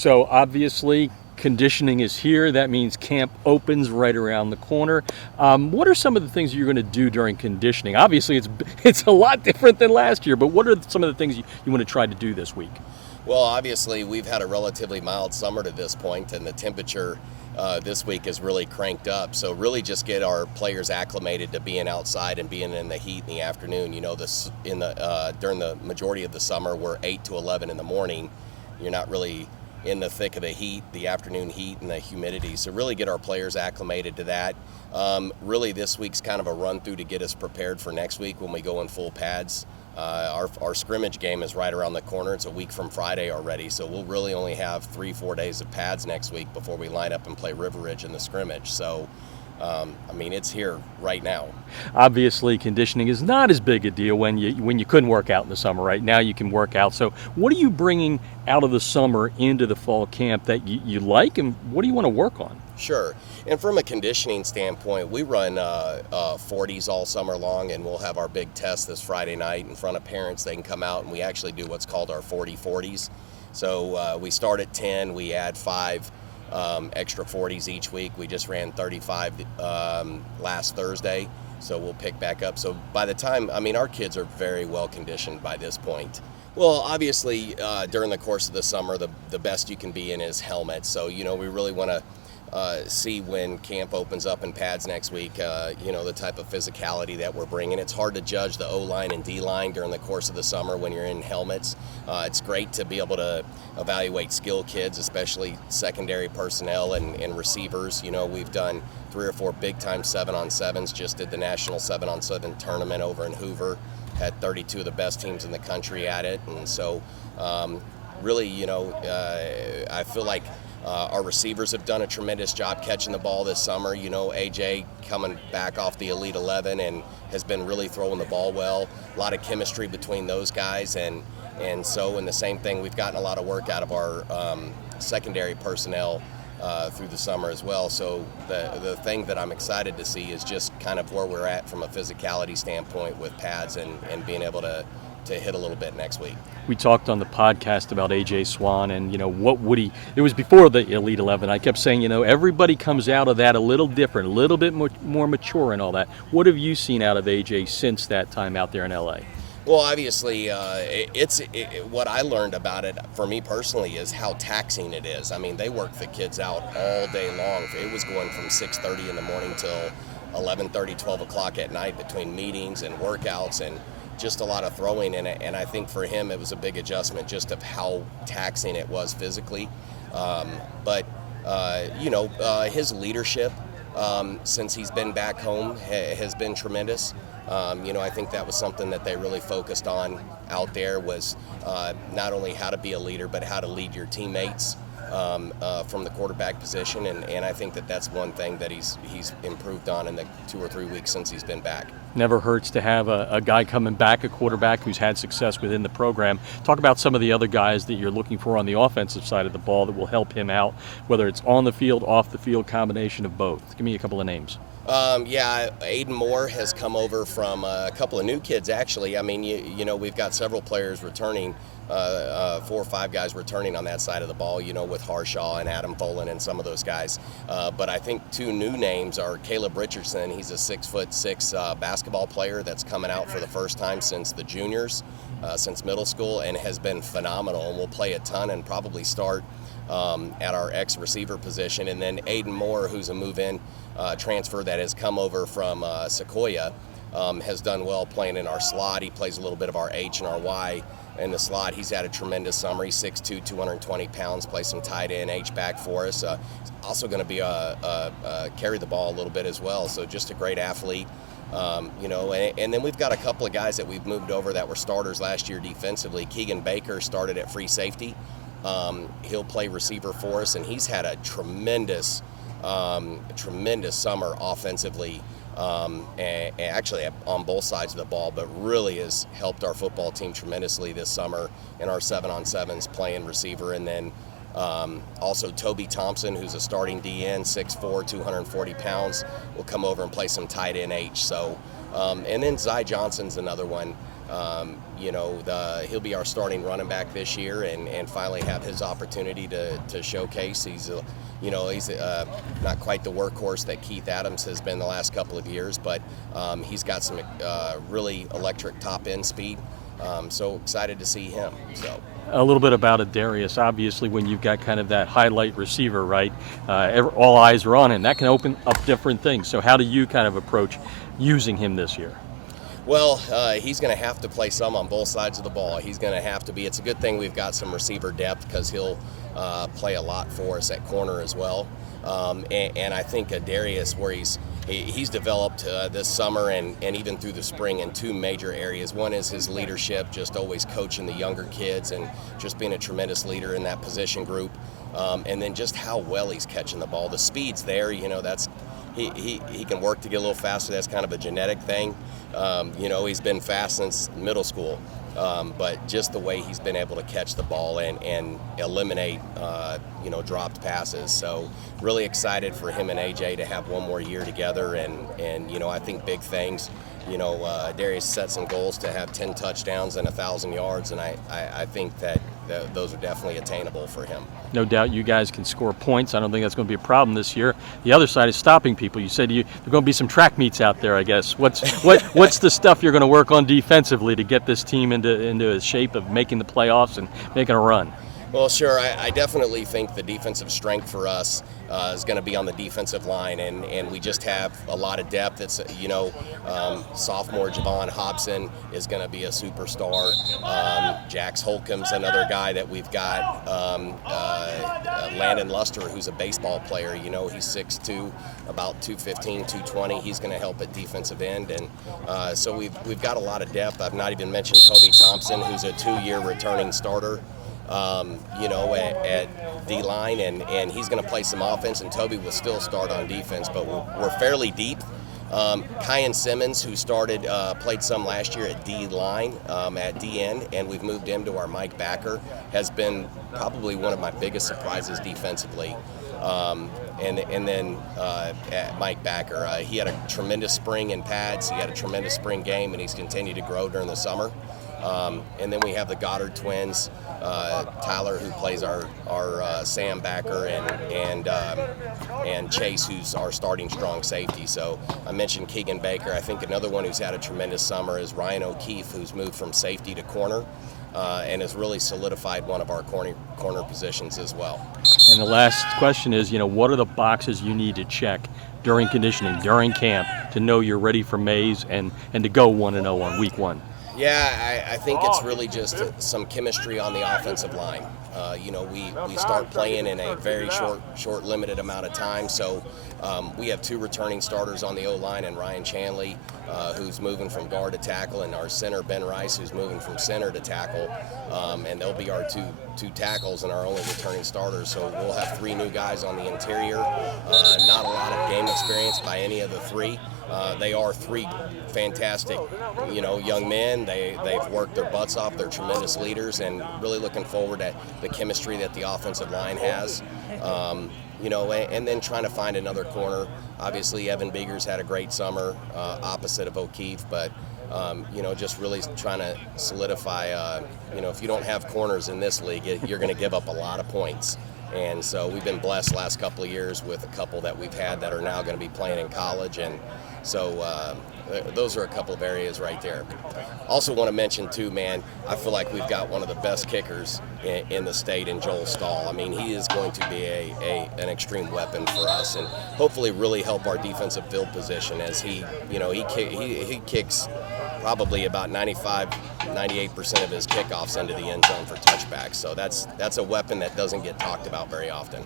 So obviously conditioning is here. That means camp opens right around the corner. What are some of the things you're going to do during conditioning? Obviously it's a lot different than last year, but what are some of the things you want to try to do this week? Well, obviously, we've had a relatively mild summer to this point, and the temperature this week is really cranked up. So really just get our players acclimated to being outside and being in the heat in the afternoon. You know, this during the majority of the summer, we're 8 to 11 in the morning. You're not really in the thick of the heat, the afternoon heat and the humidity. So really get our players acclimated to that. Really this week's kind of a run through to get us prepared for next week when we go in full pads. Our scrimmage game is right around the corner. It's a week from Friday already, so we'll really only have 3-4 days of pads next week before we line up and play River Ridge in the scrimmage. So, I mean, it's here right now. Obviously, conditioning is not as big a deal when you couldn't work out in the summer. Right now, you can work out. So, what are you bringing out of the summer into the fall camp that you like, and what do you want to work on? Sure. And from a conditioning standpoint, we run 40s all summer long, and we'll have our big test this Friday night in front of parents. They can come out, and we actually do what's called our 40-40s. So we start at 10, we add 5 extra 40s each week. We just ran 35 last Thursday, so we'll pick back up. So by the time, I mean, our kids are very well conditioned by this point. Well, obviously, during the course of the summer, the best you can be in is helmets. So, you know, we really want to see when camp opens up in pads next week, you know, the type of physicality that we're bringing. It's hard to judge the O-line and D-line during the course of the summer when you're in helmets. It's great to be able to evaluate skill kids, especially secondary personnel and receivers. You know, we've done 3 or 4 big-time 7-on-7s, just did the National 7-on-7 tournament over in Hoover, had 32 of the best teams in the country at it. And so really, you know, I feel like our receivers have done a tremendous job catching the ball this summer. You know, AJ coming back off the Elite 11 and has been really throwing the ball well. A lot of chemistry between those guys, and so in the same thing, we've gotten a lot of work out of our secondary personnel through the summer as well. So the thing that I'm excited to see is just kind of where we're at from a physicality standpoint with pads and being able to hit a little bit next week. We talked on the podcast about AJ Swann and, you know, what would he, it was before the Elite 11. I kept saying, you know, everybody comes out of that a little different, a little bit more mature and all that. What have you seen out of AJ since that time out there in LA? Well, obviously, what I learned about it for me personally is how taxing it is. I mean, they work the kids out all day long. It was going from 6:30 in the morning till 11:30, 12 o'clock at night between meetings and workouts and just a lot of throwing in it. And I think for him, it was a big adjustment just of how taxing it was physically. But you know, his leadership since he's been back home has been tremendous. You know, I think that was something that they really focused on out there was not only how to be a leader, but how to lead your teammates from the quarterback position. And I think that that's one thing that he's improved on in the 2 or 3 weeks since he's been back. Never hurts to have a guy coming back, a quarterback who's had success within the program. Talk about some of the other guys that you're looking for on the offensive side of the ball that will help him out, whether it's on the field, off the field, combination of both. Give me a couple of names. Yeah, Aiden Moore has come over from a couple of new kids, actually. I mean, you know, we've got several players returning, 4 or 5 guys returning on that side of the ball, you know, with Harshaw and Adam Folan and some of those guys. But I think 2 new names are Caleb Richardson. He's a 6'6" basketball player that's coming out for the first time since the juniors, since middle school, and has been phenomenal and will play a ton and probably start at our ex-receiver position. And then Aiden Moore, who's a move-in transfer that has come over from Sequoia, has done well playing in our slot. He plays a little bit of our H and our Y in the slot. He's had a tremendous summer. He's 6'2", 220 pounds, plays some tight end H-back for us. He's also going to be carry the ball a little bit as well, so just a great athlete. You know, and then we've got a couple of guys that we've moved over that were starters last year defensively. Keegan Baker started at free safety. He'll play receiver for us, and he's had a tremendous summer offensively, and actually on both sides of the ball, but really has helped our football team tremendously this summer in our 7-on-7s playing receiver. And then also Toby Thompson, who's a starting DN, 6'4", 240 pounds, will come over and play some tight end H. So, and then Zy Johnson's another one. he'll be our starting running back this year, and finally have his opportunity to showcase. He's not quite the workhorse that Keith Adams has been the last couple of years, but he's got some really electric top end speed. So excited to see him. So. A little bit about Adarius. Obviously, when you've got kind of that highlight receiver, right, all eyes are on him. That can open up different things. So how do you kind of approach using him this year? Well, he's going to have to play some on both sides of the ball. He's going to have to be. It's a good thing we've got some receiver depth, because he'll play a lot for us at corner as well. And I think Adarius, where he's developed this summer and even through the spring in two major areas. One is his leadership, just always coaching the younger kids and just being a tremendous leader in that position group. And then just how well he's catching the ball. The speed's there, that's he can work to get a little faster. That's kind of a genetic thing. He's been fast since middle school. But just the way he's been able to catch the ball and eliminate, dropped passes. So really excited for him and AJ to have one more year together. And I think big things. Darius set some goals to have 10 touchdowns and 1,000 yards, and I think that those are definitely attainable for him. No doubt you guys can score points. I don't think that's going to be a problem this year. The other side is stopping people. You said there are going to be some track meets out there, I guess. What's the stuff you're going to work on defensively to get this team into a shape of making the playoffs and making a run? Well, sure. I definitely think the defensive strength for us is going to be on the defensive line, and we just have a lot of depth. It's sophomore Javon Hobson is going to be a superstar. Jax Holcomb's another guy that we've got. Landon Luster, who's a baseball player, he's 6'2", about 215, 220. He's going to help at defensive end, and so we've got a lot of depth. I've not even mentioned Toby Thompson, who's a 2-year returning starter. At D-line, and he's going to play some offense, and Toby will still start on defense, but we're fairly deep. Kyan Simmons, who played some last year at D-line, at D-end, and we've moved him to our Mike Backer, has been probably one of my biggest surprises defensively. And then at Mike Backer, he had a tremendous spring in pads, he had a tremendous spring game, and he's continued to grow during the summer. And then we have the Goddard twins, Tyler, who plays our Sam Backer, and Chase, who's our starting strong safety. So I mentioned Keegan Baker. I think another one who's had a tremendous summer is Ryan O'Keefe, who's moved from safety to corner, and has really solidified one of our corner positions as well. And the last question is, what are the boxes you need to check during conditioning, during camp, to know you're ready for Mays and to go 1-0 on week 1? Yeah, I think it's really just some chemistry on the offensive line. We start playing in a very short limited amount of time, so we have 2 returning starters on the O-line, and Ryan Chanley, who's moving from guard to tackle, and our center, Ben Rice, who's moving from center to tackle, and they'll be our two tackles and our only returning starters. So we'll have 3 new guys on the interior. Not a lot of game experience by any of the 3. They are 3 fantastic, young men. They've worked their butts off. They're tremendous leaders, and really looking forward to the chemistry that the offensive line has. And then trying to find another corner. Obviously, Evan Biegers had a great summer, opposite of O'Keefe, but just really trying to solidify. If you don't have corners in this league, you're going to give up a lot of points. And so we've been blessed last couple of years with a couple that we've had that are now going to be playing in college, and so those are a couple of areas right there. Also want to mention too, man, I feel like we've got one of the best kickers in the state in Joel Stahl. I mean, he is going to be an extreme weapon for us, and hopefully really help our defensive field position, as he kicks probably about 95-98% of his kickoffs into the end zone for touchbacks. So that's a weapon that doesn't get talked about very often.